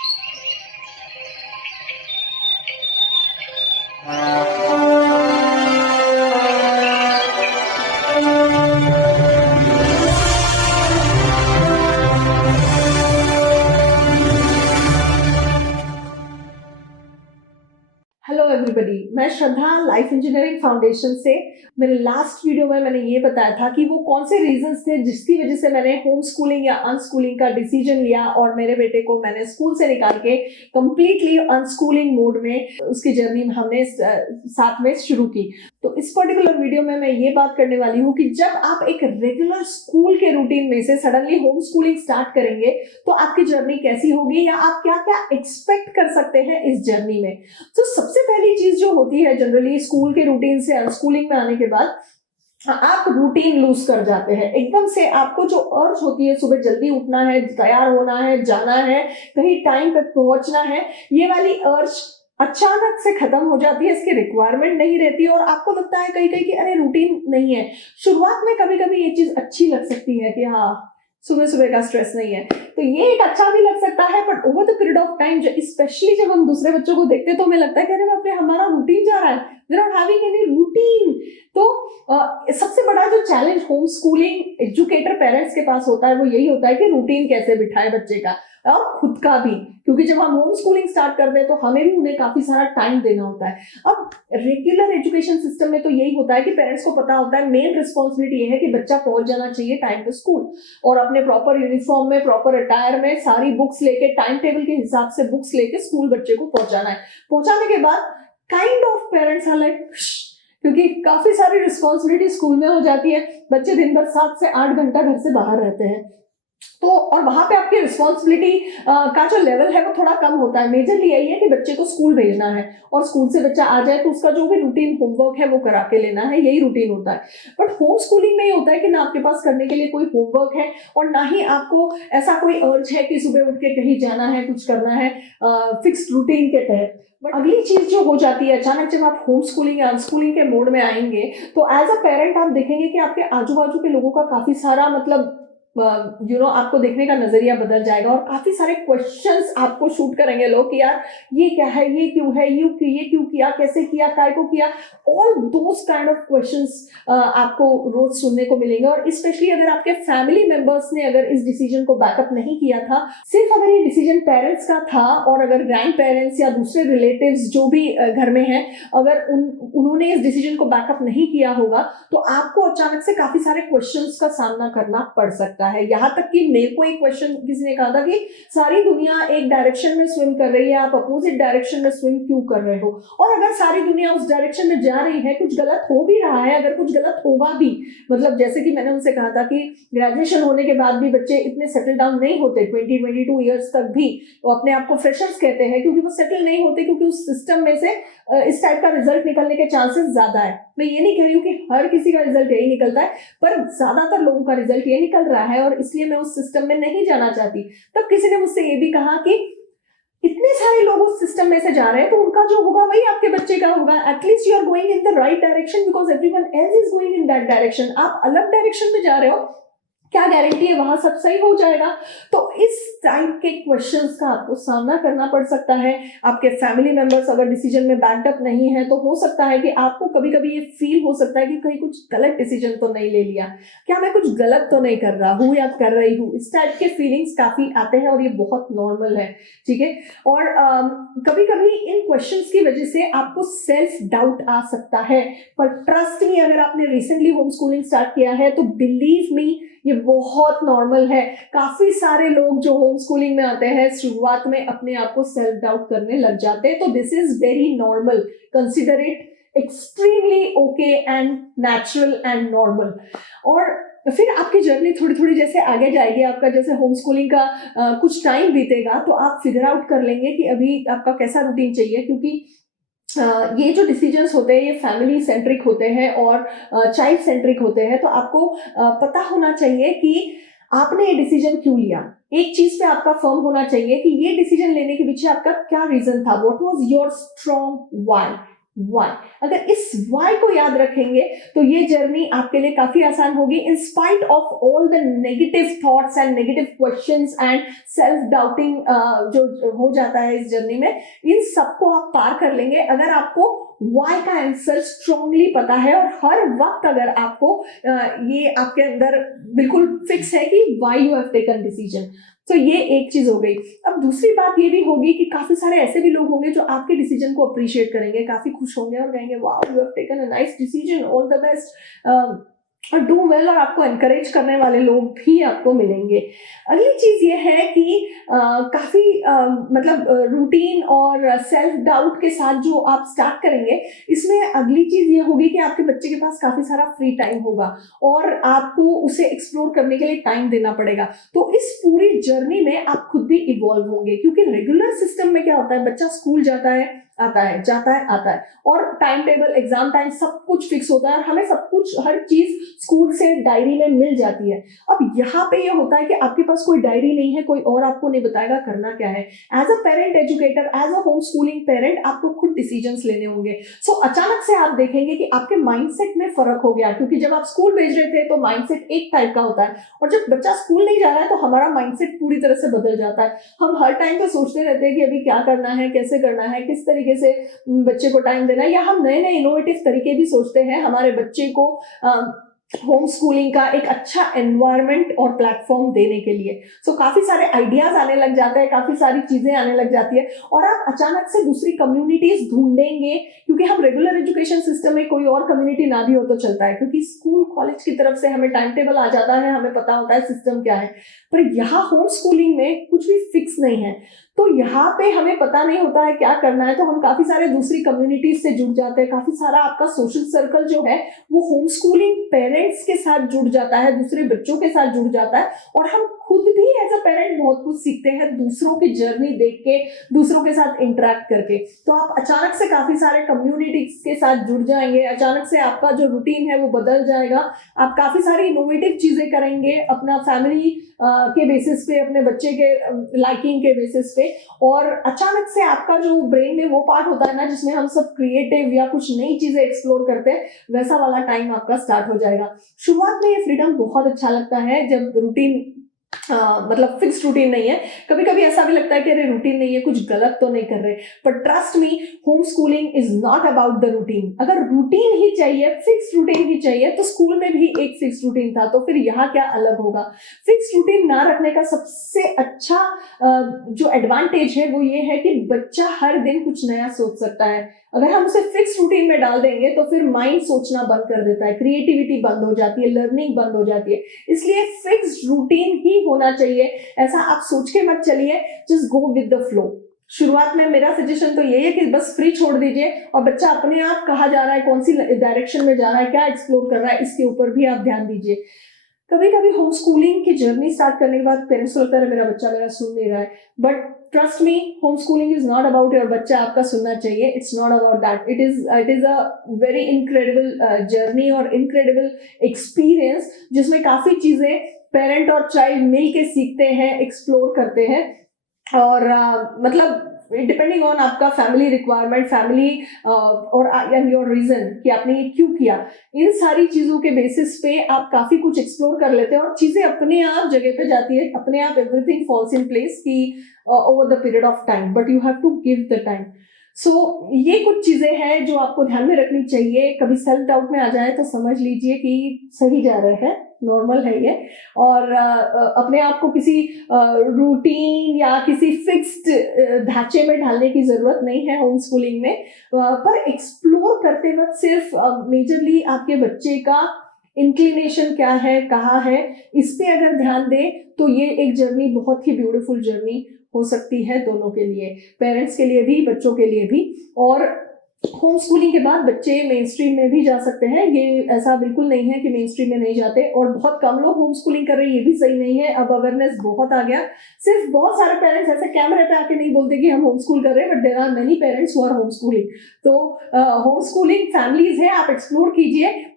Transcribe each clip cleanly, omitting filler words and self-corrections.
Hello everybody, मैं श्रद्धा life engineering foundation से। मेरे लास्ट वीडियो में मैंने ये बताया था कि वो कौन से रीजंस थे जिसकी वजह से मैंने होम स्कूलिंग या अनस्कूलिंग का डिसीजन लिया और मेरे बेटे को मैंने स्कूल से निकाल के कंप्लीटली अनस्कूलिंग मोड में उसकी जर्नी हमने साथ में शुरू की। तो इस पर्टिकुलर वीडियो में मैं ये बात करने वाली हूँ कि जब आप एक रेगुलर स्कूल के रूटीन में से सडनली होम स्कूलिंग स्टार्ट करेंगे तो आपकी जर्नी कैसी होगी या आप क्या क्या एक्सपेक्ट कर सकते हैं इस जर्नी में। तो सबसे पहली चीज जो होती है जनरली स्कूल के रूटीन से अनस्कूलिंग में आने के बाद, आप रूटीन लूज कर जाते हैं। एकदम से आपको जो अर्ज होती है सुबह जल्दी उठना है, तैयार होना है, जाना है, कहीं टाइम पे पहुंचना है, ये वाली अर्ज अचानक से खत्म हो जाती है। इसकी रिक्वायरमेंट नहीं रहती और आपको लगता है कहीं कहीं कि अरे रूटीन नहीं है। शुरुआत में कभी कभी ये चीज अच्छी लग सकती है कि हाँ सुबह सुबह का स्ट्रेस नहीं है, तो ये एक अच्छा भी लग सकता है। But over the period of time, specially जब हम दूसरे बच्चों को देखते हैं तो हमें लगता है कि अरे बाप रे हमारा रूटीन जा रहा है, we are not having any routine. तो सबसे बड़ा जो challenge home schooling educator parents के पास होता है वो यही होता है कि रूटीन कैसे बिठाए बच्चे का और खुद का भी, क्योंकि जब हम होम स्कूलिंग स्टार्ट करते हैं तो हमें भी उन्हें काफी सारा टाइम देना होता है। अब रेगुलर एजुकेशन सिस्टम में तो यही होता है कि पेरेंट्स को पता होता है मेन रिस्पॉन्सिबिलिटी ये है कि बच्चा पहुंच जाना चाहिए टाइम पे स्कूल और अपने प्रॉपर यूनिफॉर्म में, प्रॉपर अटायर में, सारी बुक्स लेके, टाइम टेबल के हिसाब से बुक्स लेके स्कूल बच्चे को पहुंचाना है। पहुंचाने के बाद kind of parents are like, क्योंकि काफी सारी रिस्पॉन्सिबिलिटी स्कूल में हो जाती है। बच्चे दिन भर 7 से 8 घंटा घर से बाहर रहते हैं, तो और वहां पे आपकी रिस्पॉन्सिबिलिटी का जो लेवल है वो थोड़ा कम होता है। मेजरली यही है कि बच्चे को स्कूल भेजना है और स्कूल से बच्चा आ जाए तो उसका जो भी रूटीन होमवर्क है वो करा के लेना है, यही रूटीन होता है। बट होम स्कूलिंग में ये होता है कि ना आपके पास करने के लिए कोई होमवर्क है और ना ही आपको ऐसा कोई अर्ज है कि सुबह उठ के कहीं जाना है, कुछ करना है फिक्स्ड रूटीन के तहत। बट अगली चीज जो हो जाती है अचानक जब आप होम स्कूलिंग या अनस्कूलिंग के मोड में आएंगे तो एज अ पेरेंट आप देखेंगे कि आपके आजू बाजू के लोगों का काफी सारा मतलब आपको देखने का नजरिया बदल जाएगा और काफी सारे क्वेश्चंस आपको शूट करेंगे लोग कि यार ये क्या है, ये क्यों है, ये क्यों किया, कैसे किया, काय को किया। All those kind of questions आपको रोज सुनने को मिलेंगे। और स्पेशली अगर आपके फैमिली मेंबर्स ने अगर इस डिसीजन को बैकअप नहीं किया था, सिर्फ अगर ये डिसीजन पेरेंट्स का था और अगर ग्रैंड पेरेंट्स या दूसरे रिलेटिव्स जो भी घर में हैं अगर उन्होंने इस डिसीजन को बैकअप नहीं किया होगा तो आपको अचानक से काफी सारे क्वेश्चंस का सामना करना पड़ सकता है। यहाँ तक कि मेरे को एक क्वेश्चन किसी ने कहा था कि सारी दुनिया एक डायरेक्शन में स्विम कर रही है, आप अपोजिट डायरेक्शन में स्विम क्यों कर रहे हो। और अगर सारी दुनिया उस डायरेक्शन में जा रही है, कुछ गलत हो भी रहा है, अगर कुछ गलत होगा भी, मतलब जैसे कि मैंने उनसे कहा था कि ग्रेजुएशन होने के बाद भी बच्चे इतने सेटल डाउन नहीं होते, 20-22 ईयर्स तक भी वो अपने आप को फ्रेशर्स कहते हैं क्योंकि वो सेटल नहीं होते, क्योंकि उस सिस्टम में से इस टाइप का रिजल्ट निकलने के चांसेस ज्यादा है। मैं ये नहीं कह रही हूँ कि हर किसी का रिजल्ट यही निकलता है, पर ज्यादातर लोगों का रिजल्ट ये निकल रहा है और इसलिए मैं उस सिस्टम में नहीं जाना चाहती। तब किसी ने मुझसे ये भी कहा कि इतने सारे लोग उस सिस्टम में से जा रहे हैं तो उनका जो होगा वही आपके बच्चे का होगा। At least you are going in the right direction because everyone else is going in that direction. आप अलग डायरेक्शन में जा रहे हो, क्या गारंटी है वहां सब सही हो जाएगा। तो इस टाइप के क्वेश्चंस का आपको सामना करना पड़ सकता है। आपके फैमिली मेंबर्स अगर डिसीजन में बैकअप नहीं है तो हो सकता है कि आपको कभी कभी ये फील हो सकता है कि कहीं कुछ गलत डिसीजन तो नहीं ले लिया, क्या मैं कुछ गलत तो नहीं कर रहा हूँ या कर रही हूँ। इस टाइप के फीलिंग्स काफी आते हैं और ये बहुत नॉर्मल है, ठीक है। और कभी कभी इन क्वेश्चंस की वजह से आपको सेल्फ डाउट आ सकता है, पर ट्रस्ट मी अगर आपने रिसेंटली होम स्कूलिंग स्टार्ट किया है तो बिलीव मी ये बहुत नॉर्मल है। काफी सारे लोग जो होम स्कूलिंग में आते हैं शुरुआत में अपने आप को सेल्फ डाउट करने लग जाते हैं, तो this is very normal. Consider it extremely okay and natural and normal. और फिर आपकी जर्नी थोड़ी थोड़ी जैसे आगे जाएगी, आपका जैसे होम स्कूलिंग का कुछ टाइम बीतेगा तो आप फिगर आउट कर लेंगे कि अभी आपका कैसा रूटीन चाहिए, क्योंकि ये जो डिसीजंस होते हैं ये फैमिली सेंट्रिक होते हैं और चाइल्ड सेंट्रिक होते हैं। तो आपको पता होना चाहिए कि आपने ये डिसीजन क्यों लिया। एक चीज पे आपका फर्म होना चाहिए कि ये डिसीजन लेने के पीछे आपका क्या रीजन था, what was your strong why. Y. अगर इस वाई को याद रखेंगे तो ये जर्नी आपके लिए काफी आसान होगी। In spite of all the negative thoughts and negative questions and self doubting जो हो जाता है इस जर्नी में, इन सबको आप पार कर लेंगे अगर आपको वाई का आंसर स्ट्रांगली पता है और हर वक्त अगर आपको ये आपके अंदर बिल्कुल फिक्स है कि why you have taken decision. तो ये एक चीज हो गई। अब दूसरी बात ये भी होगी कि काफी सारे ऐसे भी लोग होंगे जो आपके डिसीजन को अप्रिशिएट करेंगे, काफी खुश होंगे और कहेंगे wow you have taken a nice decision, all the best और डू वेल, और आपको एनकरेज करने वाले लोग भी आपको मिलेंगे। अगली चीज ये है कि काफी मतलब रूटीन और सेल्फ डाउट के साथ जो आप स्टार्ट करेंगे, इसमें अगली चीज ये होगी कि आपके बच्चे के पास काफी सारा फ्री टाइम होगा और आपको उसे एक्सप्लोर करने के लिए टाइम देना पड़ेगा। तो इस पूरी जर्नी में आप खुद भी इवॉल्व होंगे, क्योंकि रेगुलर सिस्टम में क्या होता है, बच्चा स्कूल जाता है, आता है, जाता है, आता है, और टाइम टेबल, एग्जाम टाइम सब कुछ फिक्स होता है और हमें सब कुछ, हर चीज स्कूल से डायरी में मिल जाती है। अब यहाँ पे ये होता है कि आपके पास कोई डायरी नहीं है, कोई और आपको नहीं बताएगा करना क्या है। As a parent educator, as a home schooling parent, आपको खुद डिसीजंस लेने होंगे। सो अचानक से आप देखेंगे कि आपके माइंडसेट में फर्क हो गया, क्योंकि जब आप स्कूल भेज रहे थे तो माइंडसेट एक टाइप का होता है, और जब बच्चा स्कूल नहीं जा रहा है तो हमारा माइंडसेट पूरी तरह से बदल जाता है। हम हर टाइम पे सोचते रहते हैं कि अभी क्या करना है, कैसे करना है, किस तरीके से बच्चे को टाइम देना है, या हम नए नए इनोवेटिव तरीके भी सोचते हैं हमारे बच्चे को होम स्कूलिंग का एक अच्छा एनवायरनमेंट और प्लेटफॉर्म देने के लिए। सो काफी सारे आइडियाज आने लग जाते हैं, काफी सारी चीजें आने लग जाती है, और आप अचानक से दूसरी कम्युनिटीज ढूंढेंगे, क्योंकि हम रेगुलर एजुकेशन सिस्टम में कोई और कम्युनिटी ना भी हो तो चलता है, क्योंकि स्कूल कॉलेज की तरफ से हमें टाइम टेबल आ जाता है, हमें पता होता है सिस्टम क्या है। पर यहाँ होम स्कूलिंग में कुछ भी फिक्स नहीं है, तो यहाँ पे हमें पता नहीं होता है क्या करना है, तो हम काफी सारे दूसरी कम्युनिटीज से जुड़ जाते हैं। काफी सारा आपका सोशल सर्कल जो है वो होम स्कूलिंग पेरेंट्स के साथ जुड़ जाता है, दूसरे बच्चों के साथ जुड़ जाता है, और हम खुद भी एज अ पेरेंट बहुत कुछ सीखते हैं दूसरों की जर्नी देख के, दूसरों के साथ इंटरेक्ट करके। तो आप अचानक से काफी सारे कम्युनिटीज के साथ जुड़ जाएंगे, अचानक से आपका जो रूटीन है वो बदल जाएगा, आप काफी सारी इनोवेटिव चीजें करेंगे अपना फैमिली के बेसिस पे, अपने बच्चे के लाइकिंग के बेसिस पे, और अचानक से आपका जो ब्रेन में वो पार्ट होता है ना जिसमें हम सब क्रिएटिव या कुछ नई चीजें एक्सप्लोर करते हैं, वैसा वाला टाइम आपका स्टार्ट हो जाएगा। शुरुआत में ये फ्रीडम बहुत अच्छा लगता है जब रूटीन मतलब फिक्स रूटीन नहीं है। कभी कभी ऐसा भी लगता है कि अरे रूटीन नहीं है, कुछ गलत तो नहीं कर रहे, पर trust me, home schooling is not about the routine. अगर रूटीन ही चाहिए, फिक्स रूटीन ही चाहिए, तो स्कूल में भी एक फिक्स रूटीन था, तो फिर यहाँ क्या अलग होगा। फिक्स रूटीन ना रखने का सबसे अच्छा जो एडवांटेज है वो ये है कि बच्चा हर दिन कुछ नया सोच सकता है। अगर हम उसे फिक्स रूटीन में डाल देंगे तो फिर माइंड सोचना बंद कर देता है, क्रिएटिविटी बंद हो जाती है, लर्निंग बंद हो जाती है। इसलिए फिक्स रूटीन ही होना चाहिए। ऐसा आप सोच के मत चलिए, just go with the flow. शुरुआत में मेरा सजेशन तो यही है कि बस फ्री छोड़ दीजिए, और बच्चा अपने आप कहाँ जा रहा है, कौन सी डायरेक्शन में जा रहा है, क्या एक्सप्लोर कर रहा है, इसके ऊपर भी आप ध्यान दीजिए। कभी कभी होम स्कूलिंग की जर्नी स्टार्ट करने के बाद पेरेंट्स को लगता है मेरा बच्चा मेरा सुन नहीं रहा है, but trust me, home schooling is not about your बच्चा आपका सुनना चाहिए। It's not about that. It is a very incredible journey और इनक्रेडिबल एक्सपीरियंस, जिसमें काफी चीजें पेरेंट और चाइल्ड मिल के सीखते हैं, एक्सप्लोर करते हैं, और मतलब डिपेंडिंग ऑन आपका फैमिली रिक्वायरमेंट, फैमिली और योर रीजन कि आपने ये क्यों किया, इन सारी चीजों के बेसिस पे आप काफी कुछ एक्सप्लोर कर लेते हैं और चीजें अपने आप जगह पे जाती है, अपने आप एवरीथिंग फॉल्स इन प्लेस की over the period of time, but you have to give the time. सो ये कुछ चीजें हैं जो आपको ध्यान में रखनी चाहिए। कभी सेल्फ डाउट में आ जाए तो समझ लीजिए कि सही जा रहे हैं, नॉर्मल है ये, और अपने आप को किसी रूटीन या किसी फिक्स्ड ढांचे में ढालने की जरूरत नहीं है होम स्कूलिंग में। पर एक्सप्लोर करते वक्त सिर्फ मेजरली आपके बच्चे का इंक्लिनेशन क्या है, कहाँ है, इस पे अगर ध्यान दें तो ये एक जर्नी बहुत ही ब्यूटीफुल जर्नी हो सकती है दोनों के लिए, पेरेंट्स के लिए भी, बच्चों के लिए भी। और होम स्कूलिंग के बाद बच्चे मेन स्ट्रीम में भी जा सकते हैं, ये ऐसा बिल्कुल नहीं है कि मेन स्ट्रीम में नहीं जाते, और बहुत कम लोग होम स्कूलिंग कर रहे हैं, ये भी सही नहीं है। अब अवेयरनेस बहुत आ गया, सिर्फ बहुत सारे पेरेंट्स ऐसे कैमरे पे आके नहीं बोलते कि हम होम स्कूल कर रहे हैं, but there are many parents who are home schooling. तो होम स्कूलिंग फैमिलीज है, आप एक्सप्लोर कीजिए,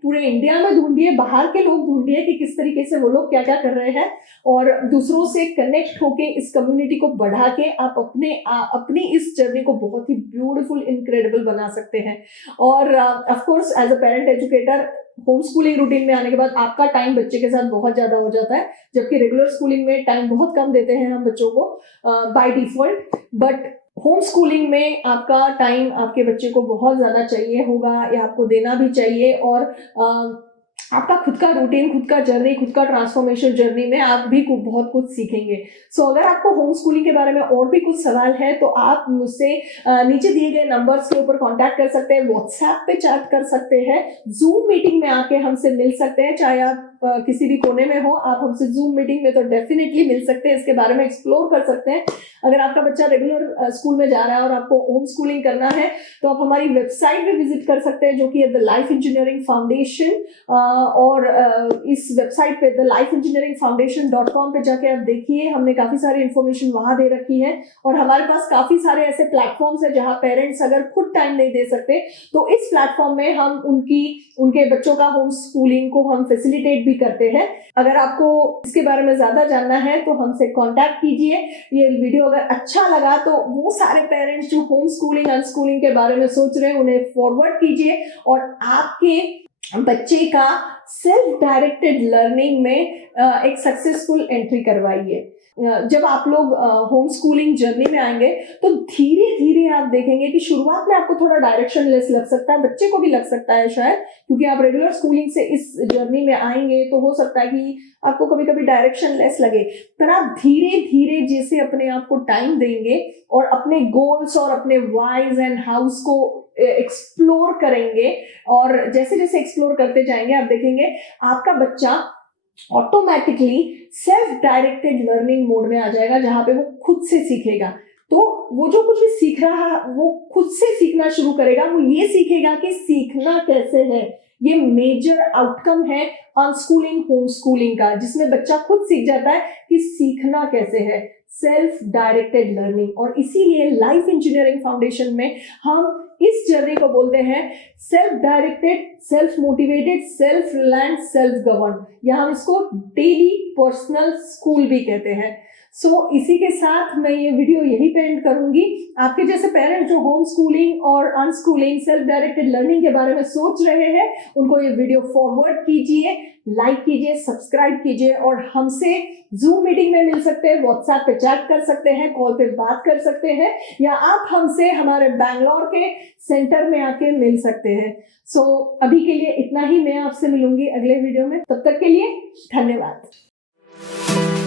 पूरे इंडिया में ढूंढिए, बाहर के लोग ढूंढिए कि किस तरीके से वो लोग क्या क्या कर रहे हैं, और दूसरों से कनेक्ट होके इस कम्युनिटी को बढ़ा के आप अपनी इस जर्नी को बहुत ही ब्यूटीफुल, इनक्रेडिबल बना सकते हैं। और of course as a parent educator, home schooling routine में आने के बाद आपका टाइम बच्चे के साथ बहुत ज्यादा हो जाता है, जबकि रेगुलर स्कूलिंग में टाइम बहुत कम देते हैं हम बच्चों को by default. But home schooling में आपका टाइम आपके बच्चे को बहुत ज्यादा चाहिए होगा, या आपको देना भी चाहिए, और आपका खुद का रूटीन, खुद का जर्नी, खुद का ट्रांसफॉर्मेशन जर्नी में आप भी बहुत कुछ सीखेंगे। सो अगर आपको होम स्कूलिंग के बारे में और भी कुछ सवाल है तो आप मुझसे नीचे दिए गए नंबर्स के ऊपर कांटेक्ट कर सकते हैं, व्हाट्सएप पे चैट कर सकते हैं, जूम मीटिंग में आके हमसे मिल सकते हैं। चाहे आप किसी भी कोने में हो, आप हमसे जूम मीटिंग में तो डेफिनेटली मिल सकते हैं, इसके बारे में एक्सप्लोर कर सकते हैं। अगर आपका बच्चा रेगुलर स्कूल में जा रहा है और आपको होम स्कूलिंग करना है तो आप हमारी वेबसाइट भी विजिट कर सकते हैं, जो कि है द लाइफ इंजीनियरिंग फाउंडेशन। और इस वेबसाइट पे thelifeengineeringfoundation.com पे जाके आप देखिए, हमने काफी सारी इंफॉर्मेशन वहां दे रखी है, और हमारे पास काफी सारे ऐसे प्लेटफॉर्म्स है जहां पेरेंट्स अगर खुद टाइम नहीं दे सकते तो इस प्लेटफॉर्म में हम उनके बच्चों का होम स्कूलिंग को हम फैसिलिटेट भी करते हैं। अगर आपको इसके बारे में ज्यादा जानना है तो हमसे कांटेक्ट कीजिए। ये वीडियो अगर अच्छा लगा तो वो सारे पेरेंट्स जो होम स्कूलिंग अनस्कूलिंग के बारे में सोच रहे हैं उन्हें फॉरवर्ड कीजिए, और आपके बच्चे का सेल्फ डायरेक्टेड लर्निंग में एक सक्सेसफुल एंट्री करवाइए। जब आप लोग होम स्कूलिंग जर्नी में आएंगे तो धीरे धीरे आप देखेंगे कि शुरुआत में आपको थोड़ा डायरेक्शन लेस लग सकता है, बच्चे को भी लग सकता है शायद, क्योंकि आप रेगुलर स्कूलिंग से इस जर्नी में आएंगे तो हो सकता है कि आपको कभी कभी डायरेक्शन लेस लगे। पर आप धीरे धीरे जैसे अपने आप को टाइम देंगे और अपने गोल्स और अपने वाइज एंड हाउस को एक्सप्लोर करेंगे, और जैसे जैसे एक्सप्लोर करते जाएंगे आप देखेंगे आपका बच्चा automatically self directed learning mode में आ जाएगा, जहां पे वो खुद से सीखेगा। तो वो जो कुछ भी सीख रहा है वो खुद से सीखना शुरू करेगा। वो ये सीखेगा कि सीखना कैसे है। ये मेजर आउटकम है अनस्कूलिंग होम स्कूलिंग का, जिसमें बच्चा खुद सीख जाता है कि सीखना कैसे है, सेल्फ डायरेक्टेड लर्निंग। और इसीलिए लाइफ इंजीनियरिंग फाउंडेशन में हम इस जर्नी को बोलते हैं self directed, self motivated, self reliant, self govern, या हम इसको डेली पर्सनल स्कूल भी कहते हैं। सो इसी के साथ मैं ये वीडियो यही पे एंड करूंगी। आपके जैसे पेरेंट्स जो होम स्कूलिंग और अनस्कूलिंग, सेल्फ डायरेक्टेड लर्निंग के बारे में सोच रहे हैं, उनको ये वीडियो फॉरवर्ड कीजिए, लाइक कीजिए, सब्सक्राइब कीजिए, और हमसे जूम मीटिंग में मिल सकते हैं, व्हाट्सएप पे चैट कर सकते हैं, कॉल पे बात कर सकते हैं, या आप हमसे हमारे बैंगलोर के सेंटर में आके मिल सकते हैं। सो अभी के लिए इतना ही। मैं आपसे मिलूंगी अगले वीडियो में, तब तक के लिए धन्यवाद।